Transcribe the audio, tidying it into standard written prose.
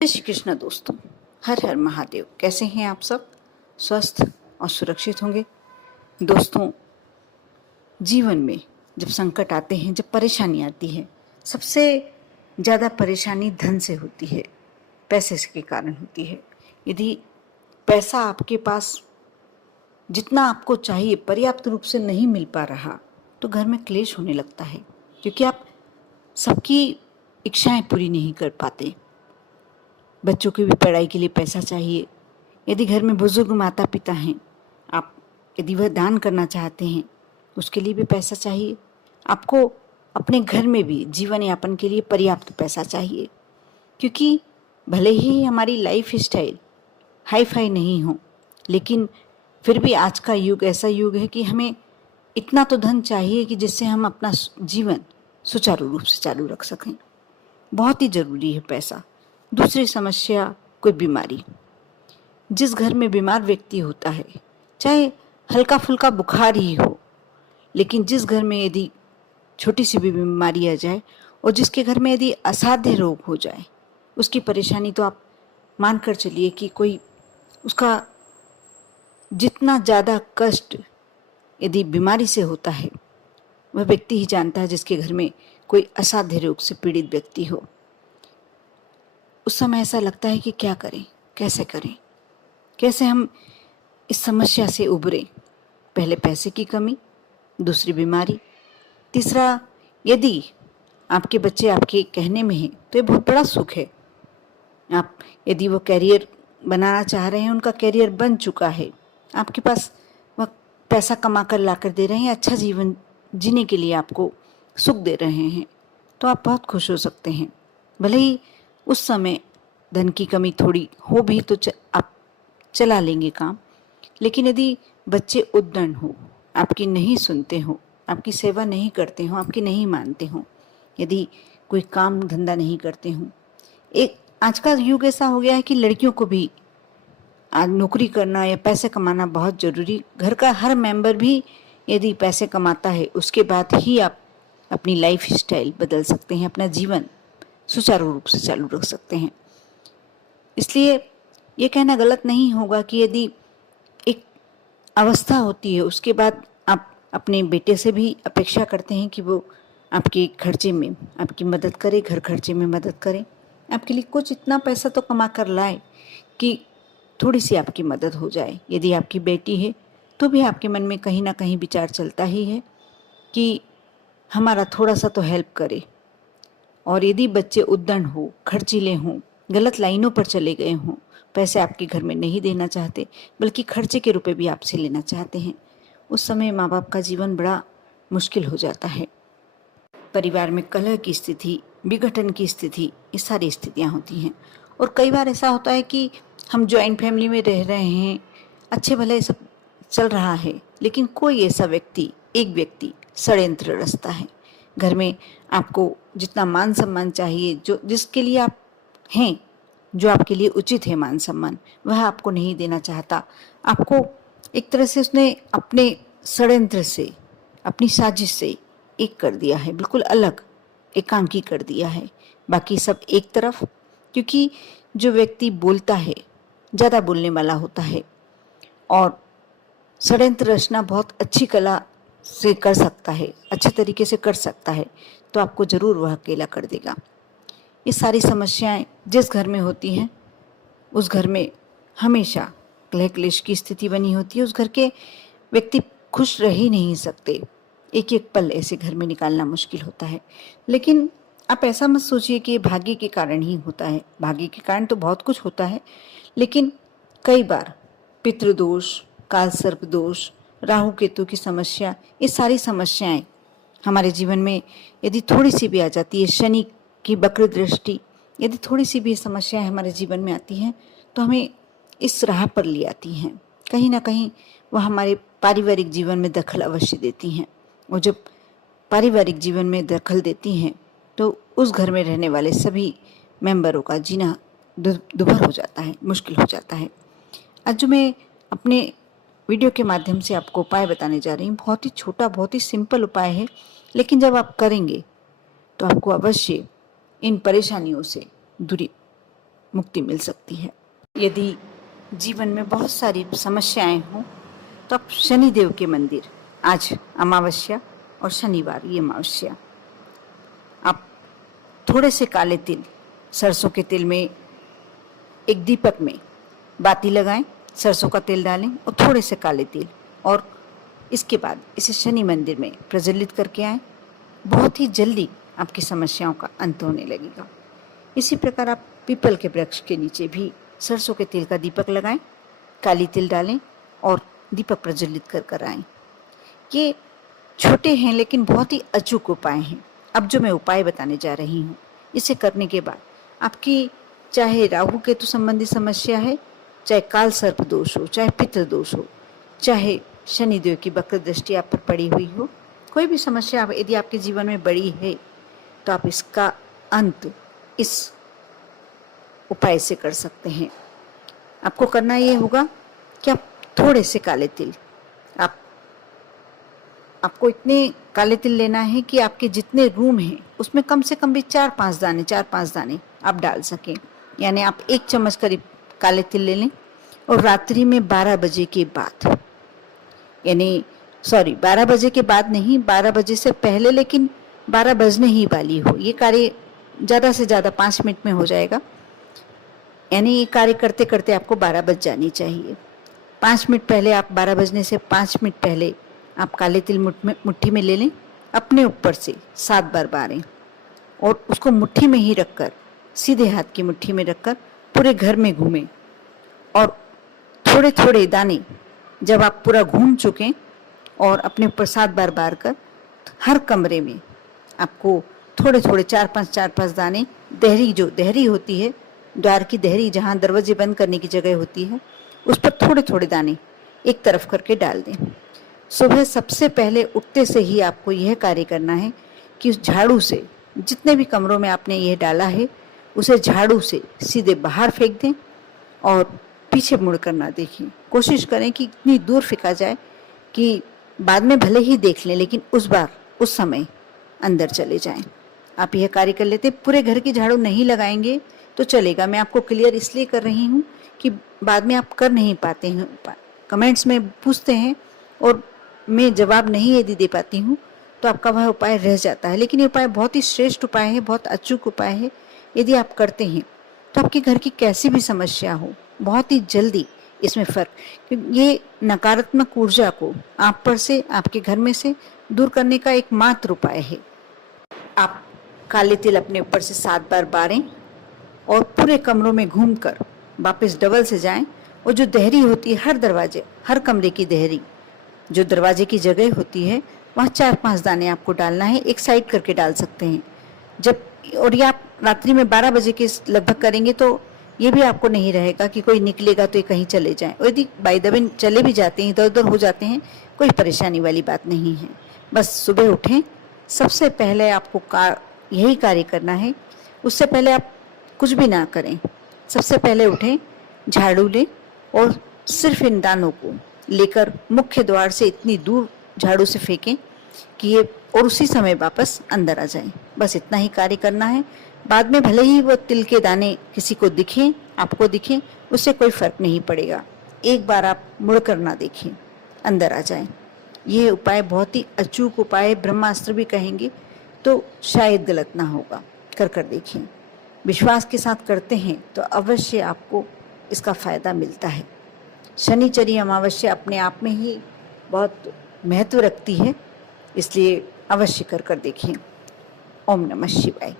जय श्री कृष्ण दोस्तों। हर हर महादेव। कैसे हैं आप सब? स्वस्थ और सुरक्षित होंगे। दोस्तों, जीवन में जब संकट आते हैं, जब परेशानी आती है, सबसे ज़्यादा परेशानी धन से होती है, पैसे के कारण होती है। यदि पैसा आपके पास जितना आपको चाहिए पर्याप्त रूप से नहीं मिल पा रहा तो घर में क्लेश होने लगता है, क्योंकि आप सबकी इच्छाएं पूरी नहीं कर पाते। बच्चों की भी पढ़ाई के लिए पैसा चाहिए। यदि घर में बुजुर्ग माता पिता हैं, आप यदि वह दान करना चाहते हैं, उसके लिए भी पैसा चाहिए। आपको अपने घर में भी जीवन यापन के लिए पर्याप्त पैसा चाहिए, क्योंकि भले ही हमारी लाइफ स्टाइल हाई फाई नहीं हो, लेकिन फिर भी आज का युग ऐसा युग है कि हमें इतना तो धन चाहिए कि जिससे हम अपना जीवन सुचारू रूप से चालू रख सकें। बहुत ही ज़रूरी है पैसा। दूसरी समस्या, कोई बीमारी। जिस घर में बीमार व्यक्ति होता है, चाहे हल्का फुल्का बुखार ही हो, लेकिन जिस घर में यदि छोटी सी भी बीमारी आ जाए और जिसके घर में यदि असाध्य रोग हो जाए, उसकी परेशानी तो आप मान कर चलिए कि कोई उसका जितना ज़्यादा कष्ट यदि बीमारी से होता है, वह व्यक्ति ही जानता है जिसके घर में कोई असाध्य रोग से पीड़ित व्यक्ति हो। उस समय ऐसा लगता है कि क्या करें, कैसे करें, कैसे हम इस समस्या से उबरें। पहले पैसे की कमी, दूसरी बीमारी, तीसरा यदि आपके बच्चे आपके कहने में हैं तो ये बहुत बड़ा सुख है। आप यदि वो कैरियर बनाना चाह रहे हैं, उनका कैरियर बन चुका है, आपके पास वह पैसा कमा कर ला कर दे रहे हैं, अच्छा जीवन जीने के लिए आपको सुख दे रहे हैं, तो आप बहुत खुश हो सकते हैं। भले ही उस समय धन की कमी थोड़ी हो भी तो आप चला लेंगे काम, लेकिन यदि बच्चे उद्दंड हो, आपकी नहीं सुनते हो, आपकी सेवा नहीं करते हो, आपकी नहीं मानते हो, यदि कोई काम धंधा नहीं करते हो, एक आज का युग ऐसा हो गया है कि लड़कियों को भी आज नौकरी करना या पैसे कमाना बहुत ज़रूरी। घर का हर मेंबर भी यदि पैसे कमाता है, उसके बाद ही आप अपनी लाइफ स्टाइल बदल सकते हैं, अपना जीवन सुचारू रूप से चालू रख सकते हैं। इसलिए ये कहना गलत नहीं होगा कि यदि एक अवस्था होती है, उसके बाद आप अपने बेटे से भी अपेक्षा करते हैं कि वो आपके खर्चे में आपकी मदद करे, घर खर्चे में मदद करे, आपके लिए कुछ इतना पैसा तो कमा कर लाए कि थोड़ी सी आपकी मदद हो जाए। यदि आपकी बेटी है तो भी आपके मन में कहीं ना कहीं विचार चलता ही है कि हमारा थोड़ा सा तो हेल्प करे। और यदि बच्चे उद्दंड हो, खर्चीले हों, गलत लाइनों पर चले गए हों, पैसे आपके घर में नहीं देना चाहते बल्कि खर्चे के रुपए भी आपसे लेना चाहते हैं, उस समय माँ बाप का जीवन बड़ा मुश्किल हो जाता है। परिवार में कलह की स्थिति, विघटन की स्थिति, ये सारी स्थितियाँ होती हैं। और कई बार ऐसा होता है कि हम जॉइंट फैमिली में रह रहे हैं, अच्छे भले सब चल रहा है, लेकिन कोई ऐसा व्यक्ति, एक व्यक्ति षड्यंत्र रचता है। घर में आपको जितना मान सम्मान चाहिए, जो जिसके लिए आप हैं, जो आपके लिए उचित है मान सम्मान, वह आपको नहीं देना चाहता। आपको एक तरह से उसने अपने षड्यंत्र से, अपनी साजिश से एक कर दिया है, बिल्कुल अलग एकांकी कर दिया है। बाकी सब एक तरफ, क्योंकि जो व्यक्ति बोलता है, ज़्यादा बोलने वाला होता है और षड्यंत्र रचना बहुत अच्छी कला से कर सकता है, अच्छे तरीके से कर सकता है, तो आपको ज़रूर वह अकेला कर देगा। ये सारी समस्याएं जिस घर में होती हैं, उस घर में हमेशा कलह क्लेश की स्थिति बनी होती है। उस घर के व्यक्ति खुश रह ही नहीं सकते। एक एक पल ऐसे घर में निकालना मुश्किल होता है। लेकिन आप ऐसा मत सोचिए कि ये भाग्य के कारण ही होता है। भाग्य के कारण तो बहुत कुछ होता है, लेकिन कई बार पितृदोष, काल सर्प दोष, राहु केतु की समस्या, ये सारी समस्याएं हमारे जीवन में यदि थोड़ी सी भी आ जाती है, शनि की वक्र दृष्टि, यदि थोड़ी सी भी समस्याएं हमारे जीवन में आती हैं, तो हमें इस राह पर ले आती हैं। कहीं ना कहीं वह हमारे पारिवारिक जीवन में दखल अवश्य देती हैं। और जब पारिवारिक जीवन में दखल देती हैं तो उस घर में रहने वाले सभी मेंबरों का जीना दुभर हो जाता है, मुश्किल हो जाता है। आज जो मैं अपने वीडियो के माध्यम से आपको उपाय बताने जा रही हूँ, बहुत ही छोटा, बहुत ही सिंपल उपाय है, लेकिन जब आप करेंगे तो आपको अवश्य इन परेशानियों से दूरी मुक्ति मिल सकती है। यदि जीवन में बहुत सारी समस्याएं हों तो आप शनिदेव के मंदिर, आज अमावस्या और शनिवार ये अमावस्या, आप थोड़े से काले तिल, सरसों के तिल में एक दीपक में बाती लगाएं, सरसों का तेल डालें और थोड़े से काले तिल, और इसके बाद इसे शनि मंदिर में प्रज्वलित करके आएं। बहुत ही जल्दी आपकी समस्याओं का अंत होने लगेगा। इसी प्रकार आप पीपल के वृक्ष के नीचे भी सरसों के तेल का दीपक लगाएं, काली तिल डालें और दीपक प्रज्वलित कर कर आएं। ये छोटे हैं लेकिन बहुत ही अचूक उपाय हैं। अब जो मैं उपाय बताने जा रही हूँ, इसे करने के बाद आपकी चाहे राहु केतु संबंधी समस्या है, चाहे काल सर्प दोष हो, चाहे पितृ दोष हो, चाहे शनिदेव की वक्र दृष्टि आप पर पड़ी हुई हो, कोई भी समस्या यदि आपके जीवन में बड़ी है तो आप इसका अंत इस उपाय से कर सकते हैं। आपको करना ये होगा कि आप थोड़े से काले तिल, आपको इतने काले तिल लेना है कि आपके जितने रूम हैं उसमें कम से कम भी 4-5 दाने आप डाल सकें। यानी आप 1 चम्मच करीब काले तिल ले लें और रात्रि में 12 बजे के बाद, यानी 12 बजे के बाद नहीं, 12 बजे से पहले, लेकिन 12 बजने ही वाली हो। ये कार्य ज़्यादा से ज़्यादा 5 मिनट में हो जाएगा। यानी ये कार्य करते करते आपको 12 बज जानी चाहिए। 5 मिनट पहले, आप 12 बजने से 5 मिनट पहले आप काले तिल मुट्ठी में ले लें, अपने ऊपर से 7 बार बारें और उसको मुट्ठी में ही रखकर, सीधे हाथ की मुट्ठी में रखकर पूरे घर में घूमें और थोड़े थोड़े दाने जब आप पूरा घूम चुकें और अपने ऊपर 7 बार बार कर, हर कमरे में आपको थोड़े थोड़े 4-5 दाने, देहरी होती है, द्वार की देहरी जहाँ दरवाजे बंद करने की जगह होती है, उस पर थोड़े थोड़े दाने एक तरफ करके डाल दें। सुबह सबसे पहले उठते से ही आपको यह कार्य करना है कि उस झाड़ू से, जितने भी कमरों में आपने यह डाला है, उसे झाड़ू से सीधे बाहर फेंक दें और पीछे मुड़कर ना देखें। कोशिश करें कि इतनी दूर फेंका जाए कि बाद में भले ही देख लें, लेकिन उस समय अंदर चले जाएं। आप यह कार्य कर लेते, पूरे घर की झाड़ू नहीं लगाएंगे तो चलेगा। मैं आपको क्लियर इसलिए कर रही हूँ कि बाद में आप कर नहीं पाते हैं, कमेंट्स में पूछते हैं और मैं जवाब नहीं यदि दे पाती हूँ तो आपका वह उपाय रह जाता है। लेकिन ये उपाय बहुत ही श्रेष्ठ उपाय है, बहुत अचूक उपाय है। यदि आप करते हैं तो आपके घर की कैसी भी समस्या हो, बहुत ही जल्दी इसमें फर्क, क्योंकि ये नकारात्मक ऊर्जा को आप पर से, आपके घर में से दूर करने का एकमात्र उपाय है। आप काले तिल अपने ऊपर से 7 बार बारें और पूरे कमरों में घूमकर वापस डबल से जाएं, और जो देहरी होती है, हर दरवाजे, हर कमरे की देहरी, जो दरवाजे की जगह होती है, वहाँ 4-5 दाने आपको डालना है। एक साइड करके डाल सकते हैं। और ये आप रात्रि में 12 बजे के लगभग करेंगे तो ये भी आपको नहीं रहेगा कि कोई निकलेगा तो ये कहीं चले जाएं, और यदि बाय द वे चले भी जाते हैं, इधर उधर हो जाते हैं, कोई परेशानी वाली बात नहीं है। बस सुबह उठें, सबसे पहले आपको यही कार्य करना है। उससे पहले आप कुछ भी ना करें, सबसे पहले उठें, झाड़ू लें और सिर्फ इन दानों को लेकर मुख्य द्वार से इतनी दूर झाड़ू से फेंकें कि ये, और उसी समय वापस अंदर आ जाएं। बस इतना ही कार्य करना है। बाद में भले ही वो तिल के दाने किसी को दिखें, आपको दिखें, उससे कोई फर्क नहीं पड़ेगा। एक बार आप मुड़ कर ना देखें, अंदर आ जाएं। ये उपाय बहुत ही अचूक उपाय, ब्रह्मास्त्र भी कहेंगे तो शायद गलत ना होगा। कर देखिए, विश्वास के साथ करते हैं तो अवश्य आपको इसका फायदा मिलता है। शनिचरी अमावस्या अपने आप में ही बहुत महत्व रखती है, इसलिए अवश्य कर देखिए। ओम नमः शिवाय।